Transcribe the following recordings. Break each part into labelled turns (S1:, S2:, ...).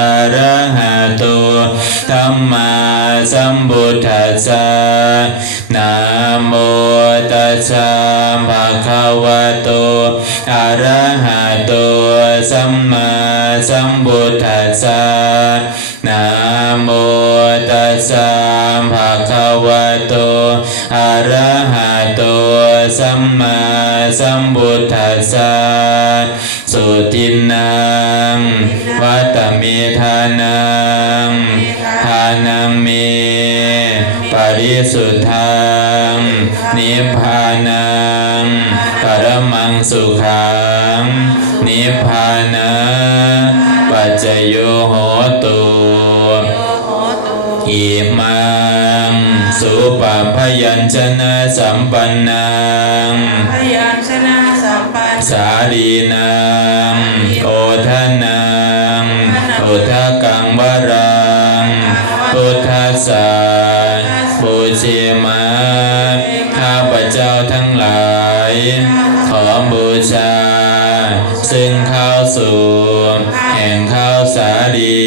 S1: อะระหะโตธัมมาสัมพุทธัสสะนะโมตัสสะภะคะวะโตอะระหะโตสัมมาสัมพุทธัสสะนะโมตัสสะภะคะวะโตอะระหะโตสัมมาสัมพุทธัสสะ เมธานังทานังเมปริสุทธังนิพพานังปรมังสุขังนิพพานะปัจจโยโหตุอิมังสุปพยัญชนะสัมปันนัง
S2: พยัญชนะสัมปัน
S1: สาลีนังโอทานัง สสะบูเชมาข้าพเจ้าทั้งหลาย ขอบูชา ซึ่งข้าวสุกแห่งข้าวสาลี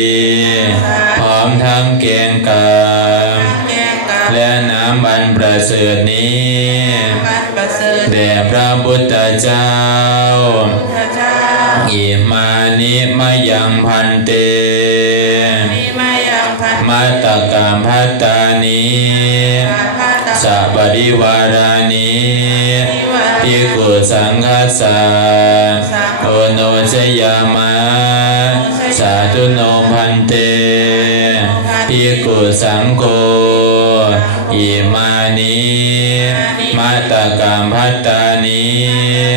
S1: พร้อมทั้งเกียงกาม
S2: แกงกับ
S1: และน้ำบันประเสริฐนี้แด่พระพุทธเจ้าอิมานิมายังพันเต
S2: มา
S1: ตกามพัตตานิ
S2: ตาพัตตา
S1: สัปริวารานิพิกุสังคัสสะโอโนชยามะสาธุโนพันเตพิกุสังโฆอิมานิมาตกามพัตตานิ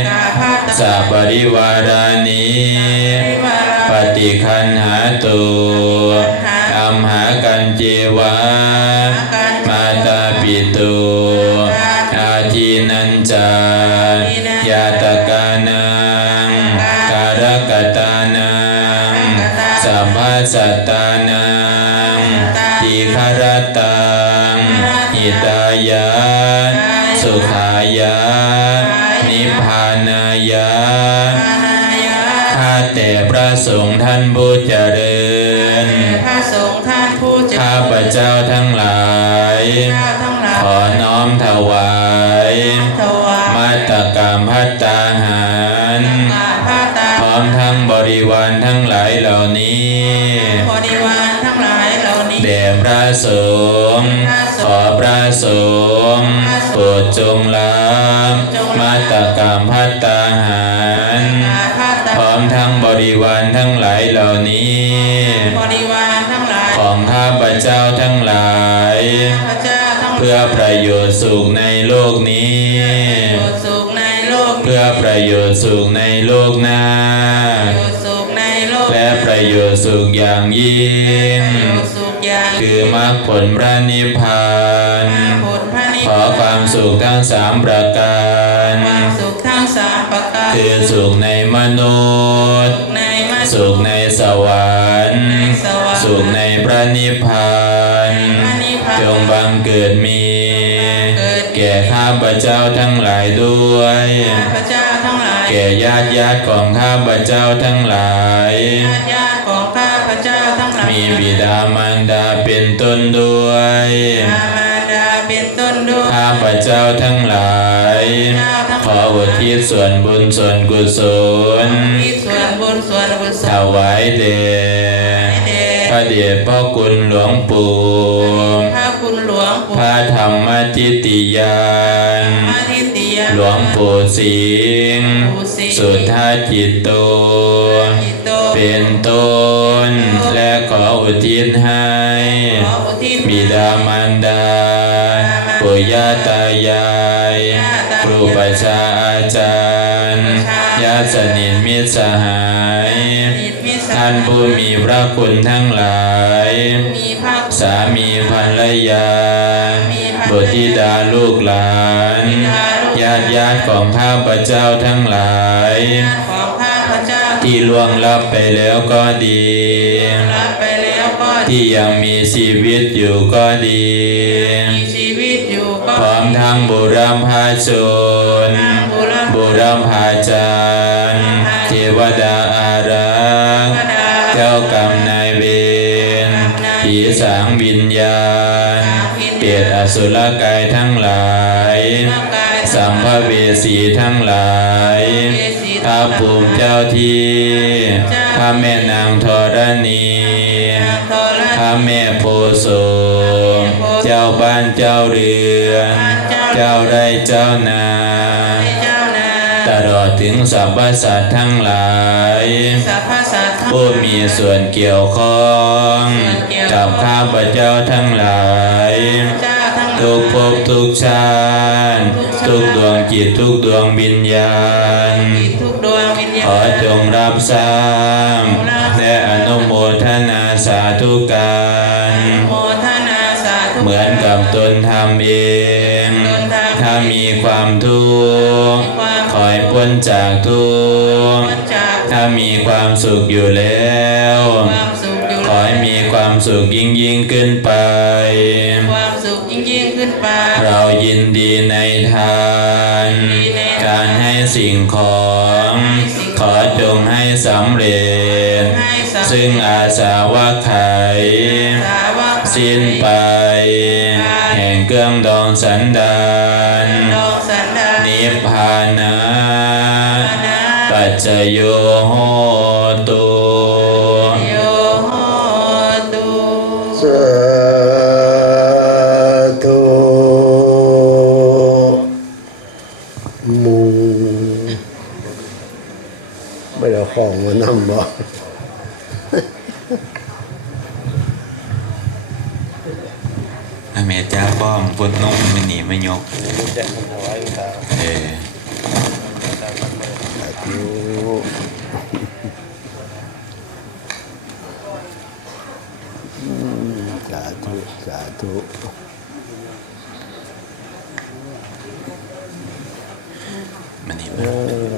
S2: ตาพัตตา
S1: สัปริวารานิปฏิคันหาตุ จวะมาตาปิตุอาทินันจายาตกานังการกตานังสัมภาสัตตานังทีคารตังหิตายะสุขายะนิพพานายะ
S2: นา
S1: ข้าแต่พระสงฆ์ท่านผู้เจริญ
S2: พระสงฆ์ท่านผู้เจริญ
S1: ข้าพเจ้าทั้งหลาย
S2: เจ้าทั้งหลาย
S1: ขอน้อมถวาย
S2: ถวาย
S1: มาตกรรมพัตตาหาร
S2: ตาพัตตา
S1: พร้อมทั้งบริวารทั้งหลายเหล่านี้
S2: บริวารทั้งหลายเหล่านี้
S1: แด่พระสงฆ์ขอพระสงฆ์โปรดจงรับมาตกรรมพัตตาหาร
S2: ตาพัตตา
S1: พร้อมทั้งบริวารทั้งหลายเหล่านี้ พเจ้าทั้งหลาย
S2: พระเจ้าทั้งหลาย
S1: เพื่อประโยชน์สุขในโลกนี้
S2: โปรดสุขในโลก
S1: เพื่อประโยชน์สุขในโลกหน้า
S2: โปรดสุขในโลก
S1: และประโยชน์สุขอย่างยิ่ง
S2: โปรดสุขอย่าง
S1: คือมรรคผลพระนิพพาน
S2: ผลพระนิพ
S1: ขอ
S2: พาน
S1: ความสุขทั้งสามประการ
S2: ความสุขทั้งสามประการ
S1: คือสุขในมนุษย์
S2: ในมัส
S1: สุขในสวรรค์ สุขในพระนิพพานจงบังเกิดมี แก่ข้าพเจ้าทั้งหลายด้วย
S2: พระเจ้าทั้งหลาย
S1: แก่ญาติญาติของข้าพเจ้าทั้งหลาย
S2: ญาติของข้าพระเจ้าทั้งหลาย
S1: มีบิดามารดาเป็นต้นด้วย
S2: มารดาเป็นต้นด้วย
S1: ข้าพเจ้าทั้งหลายขออุทิศส่วนบุญส่วนกุศล
S2: ที่ส่วนบุญส่วนกุศ
S1: ถ
S2: ล
S1: วายแด่พ ระเดชพระคุณหลวงปู่
S2: พระคุณหลวงปู่
S1: พระธรรมทิติยาน
S2: พระทิติยา
S1: หลวงปู่สิงห์สุทธาจิตโต
S2: จิตโต
S1: เป็นต้น และขออุทิศให้
S2: ขออุทิศ
S1: บิดามารดาปู่ย่าตายายครูประชาอาจารย์ญาติสนิทมิตรสหาย
S2: จิตมิส
S1: ท่านผู้ มีพระคุณทั้งหลาย
S2: มีพระ
S1: สามีภรรยาบุตรธิดาลูกหลาน ญาติญาติของข้าพเจ้าทั้งหลาย
S2: ของข้าพระเจ้า
S1: ที่ล่วงลับไปแล้วก็ดี
S2: รับไปแล้วก็
S1: ที่ยังมีชีวิตอยู่ก็ดี
S2: มีชีวิตอยู่ก็
S1: พร้อมทั้งบุรพาชน
S2: บุร
S1: บุรพาจารย์เทวดาอารักษ์
S2: พดา
S1: สางวิญญาณ เปรตอสุรกายทั้งหลาย สัมภเวสีทั้งหลายพระภูมิเจ้าที่พระแม่นางธรณี
S2: ทร
S1: พระแม่โพธิ์โสมเจ้าบ้านเจ้าเรือนเจ้าไร่เจ้านา
S2: เจ้านา
S1: ตลอด ถึงสรรพสัตว์ทั้งหลาย
S2: สัพพสัตว์ทั้ง
S1: ผู้มีส่วนเกี่ยวข้องกับข้าพเจ้าทั้งหลาย
S2: เจ้าทั้งหลาย
S1: ทุกภพทุกชาติทุกดวงจิตทุกดวงวิญญาณ
S2: ทุกดวงวิญญาณ
S1: ขอจงรับทราบและอนุโมทนาสาธุการ
S2: โมทนาสาธุ
S1: เหมือนกับตนทำเอง ถ้ามีความทุกข์คอย พ้นจากทุกข์
S2: จาก
S1: ถ้ามีความสุขอยู่แล้ว
S2: ความสุขอยู่
S1: ขอให้มีความสุขยิ่งยิ่งขึ้นไป
S2: ความสุขยิ่งยิ่งขึ้นไป
S1: เรายินดีในทาน การให้สิ่งของ ขอจงให้สำเร็จ
S2: ให้สำ
S1: ซึ่งอาสาวะไขย
S2: สาวก
S1: สิ้นไป แห่งเครื่องดองสันดาน ปัจจโยโหตุ
S2: โยโหตุ
S3: สาธุมุงไม่ได้เอาของมานำบ่
S1: อเมจ้าป้อมพุทนุ่มไม่หนีไม่ยกเออ
S3: สาธุอืม สาธุ สาธุ
S1: มันนี่
S3: เอ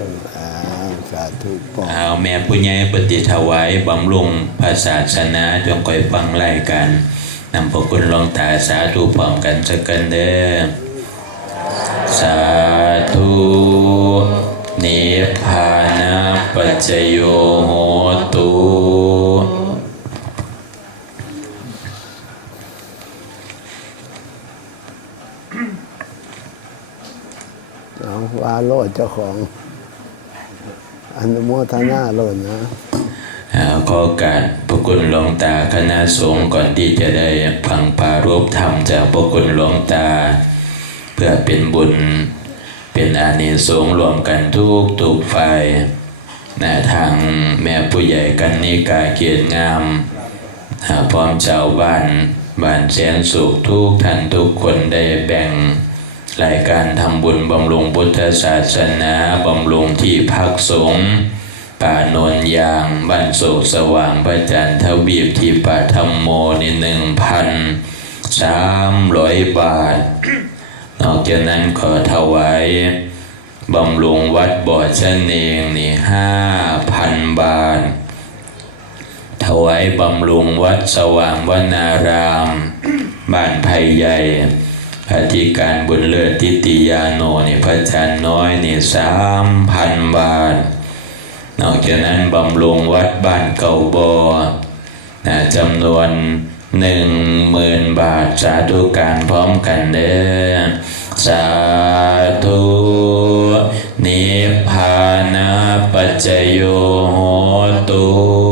S3: ออ้าวสาธุปอง
S1: เอาแม่ผู้ใหญ่ปฏิถวายบำรุงภาษาสนาจงคอยฟังไล่กันนำพระคุณลงตาสาธุพร้อมกันสักกันเด้อสาธุ นิพพานะปัจจโยโหตุ
S3: เอาว่าโลดเจ้าของอนุโมทนาโลดนะ
S1: เอาขอโอกาสพระคุณหลวงตาคณะสงฆ์ก่อนที่จะได้พังปรารบธรรมจากพระคุณหลวงตา เพื่อเป็นบุญเป็น อานิสงส์รวมกันทุกทุกฝ่ายนะทางแม่ผู้ใหญ่กันนิกาเกียรติงามหาพร้อมชาวบ้านบ้านแสนสุขทุกท่านทุกคนได้แบ่งรายการทำบุญบำรุงพุทธศาสนาบำรุงที่พักสงฆ์ป่าโนนยางบ้านโศกสว่างพระจันทวีปที่ป่าธรรมโมนีหนึ่งพันสามร้อยบาท นอกจากนั้นขอถวายบำรุงวัดบ่อเชะเนงนี่ห้าพันบาท ถวายบำรุงวัดสว่างวนาราม บ้านไผ่ใหญ่อธิการบุญเลิศทิติยาโนนี่พระจันทร์น้อยนี่สามพันบาท นอกจากนั้นบำรุงวัดบ้านเก่าบอนะจำนวนหนึ่งหมื่นบาทสาธุการพร้อมกันเด้อ สาธุนิพพานาปัจจโยโหตุ